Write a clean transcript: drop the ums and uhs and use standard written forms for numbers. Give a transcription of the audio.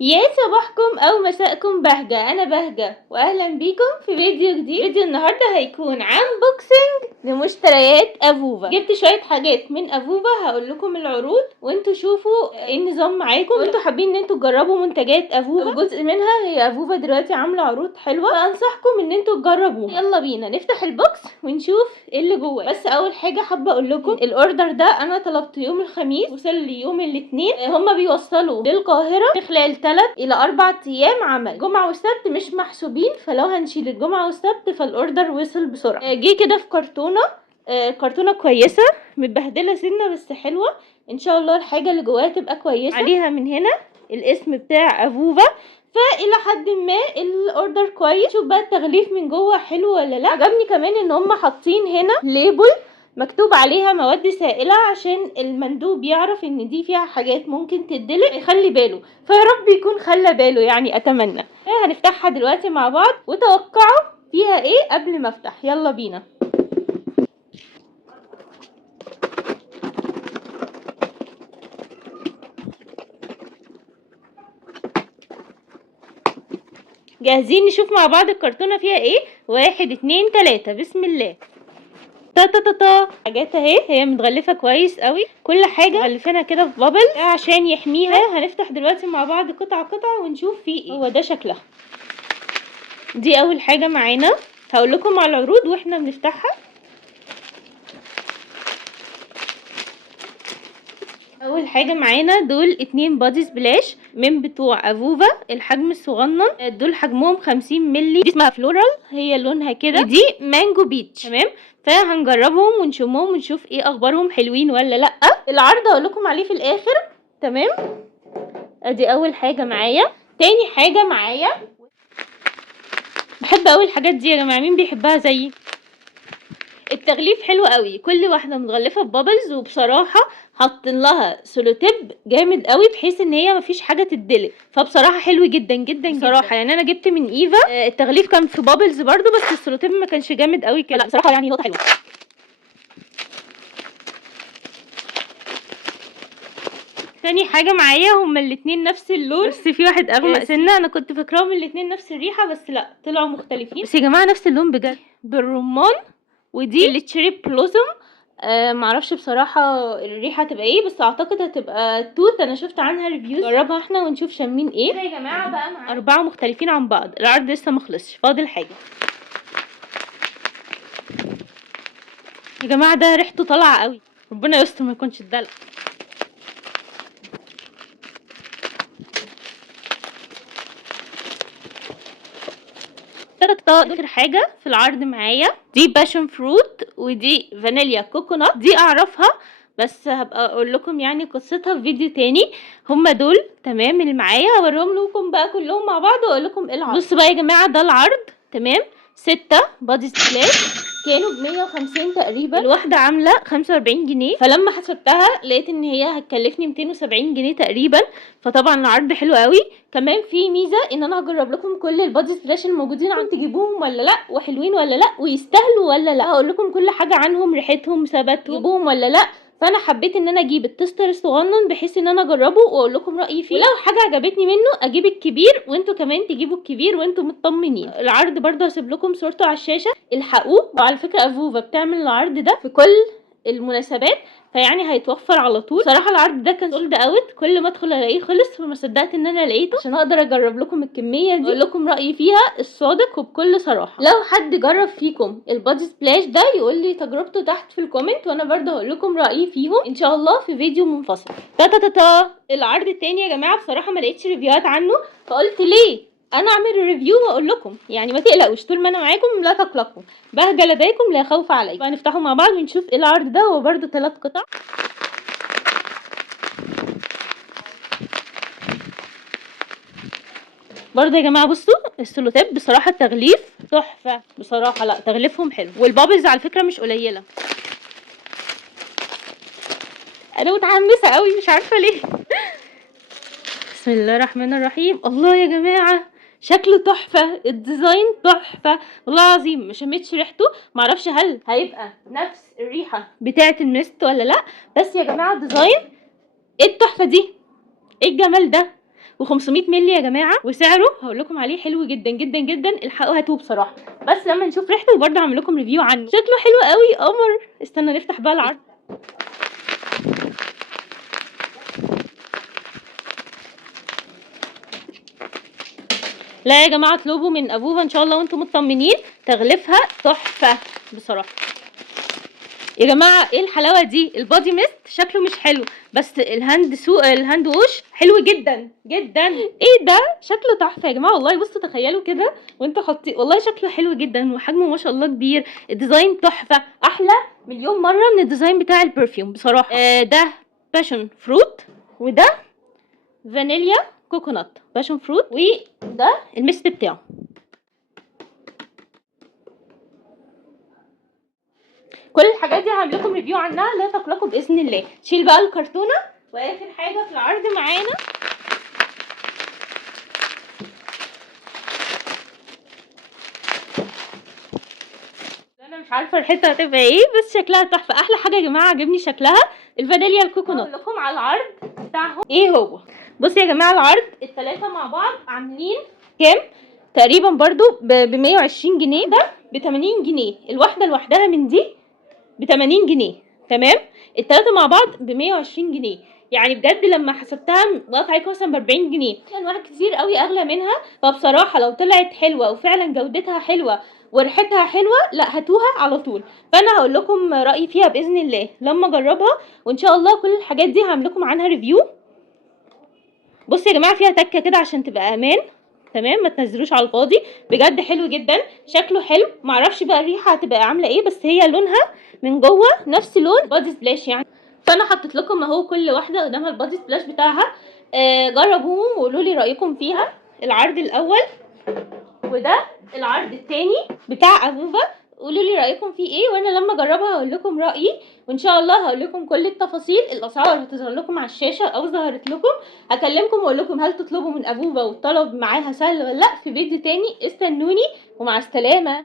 يا صباحكم او مساءكم بهجة، انا بهجة واهلا بيكم في فيديو جديد. فيديو النهاردة هيكون عن بوكسنج لمشتريات افوفا. جبت شوية حاجات من افوفا، هقول لكم العروض وانتوا شوفوا ايه النظام معاكم. وانتوا حابين ان انتوا تجربوا منتجات افوفا او جزء منها، هي افوفا دلوقتي عاملة عروض حلوة، فانصحكم ان انتوا تجربوها. يلا بينا نفتح البوكس ونشوف ايه اللي جواه. بس اول حاجة حابة اقول لكم الاوردر ده انا طلبته يوم الخميس، وصل لي يوم الاثنين. هما بيوصلوا للقاهرة في خلال 3 الى 4 ايام عمل. جمعة والسبت مش محسوبين، فلو هنشيل الجمعة والسبت فالاوردر وصل بسرعة. جه كده في كرتونة، كرتونة كويسة، متبهدلة سنة بس حلوة. ان شاء الله الحاجة اللي جواها تبقى كويسة. عليها من هنا الاسم بتاع افوفا، فالى حد ما الاوردر كويس. شوف بقى التغليف من جوه حلو ولا لا. عجبني كمان ان هم حاطين هنا ليبل مكتوب عليها مواد سائلة عشان المندوب يعرف ان دي فيها حاجات ممكن تدلق، يخلي باله. فيا رب يكون خلى باله، يعني اتمنى. هنفتحها دلوقتي مع بعض وتوقعوا فيها ايه قبل ما افتح. يلا بينا. جاهزين نشوف مع بعض الكرتونة فيها ايه؟ 1 2 3 بسم الله. تا حاجات اهي، هي متغلفه كويس قوي. كل حاجه مغلفينها كده في بابل عشان يحميها. هنفتح دلوقتي مع بعض قطعه قطعه ونشوف فيه ايه. هو ده شكلها. دي اول حاجه معانا، هقول لكم على العروض واحنا بنفتحها. اول حاجه معانا دول 2 بادي سبلاش من بتوع افوفا، الحجم الصغنن. دول حجمهم 50 مللي. دي اسمها فلورال، هي لونها كده. ودي مانجو بيتش. تمام، فهنجربهم ونشمهم ونشوف ايه اخبارهم، حلوين ولا لا. العرض هقول لكم عليه في الاخر. تمام، ادي اول حاجه معايا. تاني حاجه معايا، بحب قوي الحاجات دي يا جماعه، مين بيحبها زيي؟ التغليف حلو قوي، كل واحده متغلفه ببابلز، وبصراحه حاطين لها سولوتيب جامد قوي بحيث ان هي مفيش حاجه تدلق. فبصراحه حلو جدا جدا بصراحه جداً. يعني انا جبت من ايفا، التغليف كان في بابلز برضو، بس السولوتيب ما كانش جامد قوي كده. لا بصراحه يعني نقطه حلوه. تاني حاجه معايا هما الاتنين نفس اللون، بس في واحد اغمق سنه. انا كنت فاكراهم الاتنين نفس الريحه، بس لا طلعوا مختلفين. بس يا جماعه نفس اللون بجد، بالرمان. ودي اللي تشيري بلوزم. معرفش بصراحة الريحة هتبقى ايه، بس اعتقد هتبقى توت. انا شفت عنها ريفيوز، نجربها احنا ونشوف شامين ايه. يا جماعة بقى معانا 4 مختلفين عن بعض. العرض لسه مخلصش، فاضل حاجة. يا جماعة ده ريحته طالعة قوي، ربنا يستر ما يكونش اتدلق. اخر حاجه في العرض معايا دي باشن فروت، ودي فانيليا كوكونات. دي اعرفها بس هبقى اقول لكم يعني قصتها في فيديو تاني. هما دول تمام اللي معايا، هوريهم لكم بقى كلهم مع بعض واقول لكم ايه العرض. بصوا بقى يا جماعه، ده العرض. تمام، 6 بادي سبلاش كانوا ب150 تقريبا. الواحده عامله 45 جنيه، فلما حسبتها لقيت ان هي هتكلفني 270 جنيه تقريبا. فطبعا العرض حلو قوي. كمان في ميزه ان انا هجرب لكم كل البادي سبلاش الموجودين عشان تجيبوهم ولا لا، وحلوين ولا لا، ويستاهلوا ولا لا. هقول لكم كل حاجه عنهم، ريحتهم، ثبات، تجيبوهم ولا لا. فانا حبيت ان انا اجيب التستر الصغنن بحيث ان انا اجربه واقول لكم رايي فيه، ولو حاجه عجبتني منه اجيب الكبير، وانتوا كمان تجيبوا الكبير وانتوا مطمنين. العرض برضه هسيب لكم صورته على الشاشه، الحقوه. وعلى فكره افوفا بتعمل العرض ده في كل المناسبات، فيعني هيتوفر على طول. بصراحه العرض ده كان سولد اوت، كل ما ادخل الاقيه خلص، فما صدقت ان انا لقيته عشان اقدر اجرب لكم الكميه دي، اقول لكم رايي فيها الصادق وبكل صراحه. لو حد جرب فيكم البادي سبلاش ده يقول لي تجربته تحت في الكومنت، وانا برضه هقول لكم رايي فيهم ان شاء الله في فيديو منفصل. العرض التاني يا جماعه بصراحه ما لقيتش ريفيوهات عنه، فقلت ليه انا اعمل ريفيو واقول لكم. يعني ما تقلقوش، طول ما انا معاكم لا تقلقوا، بهجة لديكم لا خوف عليكم. فهنفتحه مع بعض ونشوف ايه العرض ده. هو برده 3 قطع. برضه يا جماعه بصوا السلوتيب، بصراحه التغليف تحفه بصراحه. لا تغليفهم حلو، والبابلز على فكره مش قليله. انا متحمسه قوي مش عارفه ليه. بسم الله الرحمن الرحيم. الله يا جماعه شكله تحفه، الديزاين تحفه والله العظيم. ما شميتش ريحته، معرفش هل هيبقى نفس الريحه بتاعه الميست ولا لا، بس يا جماعه الديزاين ايه التحفه دي، ايه الجمال ده. و500 مللي يا جماعه، وسعره هقول لكم عليه حلو جدا جدا جدا. الحقوا هاتوه بصراحه، بس لما نشوف ريحته وبرده هعمل لكم ريفيو عنه. شكله حلو قوي قمر. استنى نفتح بقى العرض. لا يا جماعه اطلبوا من ابوها ان شاء الله وانتم مطمنين، تغليفها تحفه بصراحه. يا جماعه ايه الحلاوه دي؟ البادي ميست شكله مش حلو، بس الهاند ووش حلو جدا جدا. ايه ده؟ شكله تحفه يا جماعه والله. بصوا تخيلوا كده وانتوا حاطين، والله شكله حلو جدا وحجمه ما شاء الله كبير. الديزاين تحفه، احلى مليون مره من الديزاين بتاع البرفيوم بصراحه. ده باشن فروت، وده فانيليا كوكونات. باشن فروت، وده الميست بتاعه. كل الحاجات دي هعمل لكم ريفيو عنها لا تقلقوا باذن الله. شيل بقى الكرتونه، واخر حاجه في العرض معانا انا مش عارفه الحته هتبقى ايه، بس شكلها تحفه. احلى حاجه يا جماعه عجبني شكلها الفانيليا الكوكونات. اقول لكم على العرض بتاعهم ايه هو. بصوا يا جماعه العرض الثلاثه مع بعض عاملين كام؟ تقريبا برضو ب 120 جنيه. ده ب 80 جنيه الواحده لوحدها من دي ب 80 جنيه. تمام. الثلاثه مع بعض ب 120 جنيه. يعني بجد لما حسبتها واقف عليكم مثلا ب 40 جنيه. الواحد كتير قوي اغلى منها. فبصراحه لو طلعت حلوه وفعلا جودتها حلوه وريحتها حلوه، لا هاتوها على طول. فانا هقول لكم رايي فيها باذن الله لما اجربها، وان شاء الله كل الحاجات دي هعمل لكم عنها ريفيو. بصوا يا جماعه فيها تكه كده عشان تبقى امان. تمام، ما تنزلوش على الفاضي. بجد حلو جدا، شكله حلو. معرفش بقى الريحه هتبقى عامله ايه، بس هي لونها من جوه نفس لون بادي سبلاش يعني. فانا حطيت لكم اهو كل واحده قدامها البادي سبلاش بتاعها. جربوهم وقولوا لي رايكم فيها. العرض الاول، وده العرض الثاني بتاع افوفا. قولوا لي رايكم فيه ايه، وانا لما اجربها هقول لكم رايي. وان شاء الله هقول لكم كل التفاصيل. الاسعار هتظهر لكم على الشاشه او ظهرت لكم. هكلمكم واقول لكم هل تطلبوا من افوفا والطلب معاها سهل ولا لا في فيديو تاني. استنوني ومع السلامه.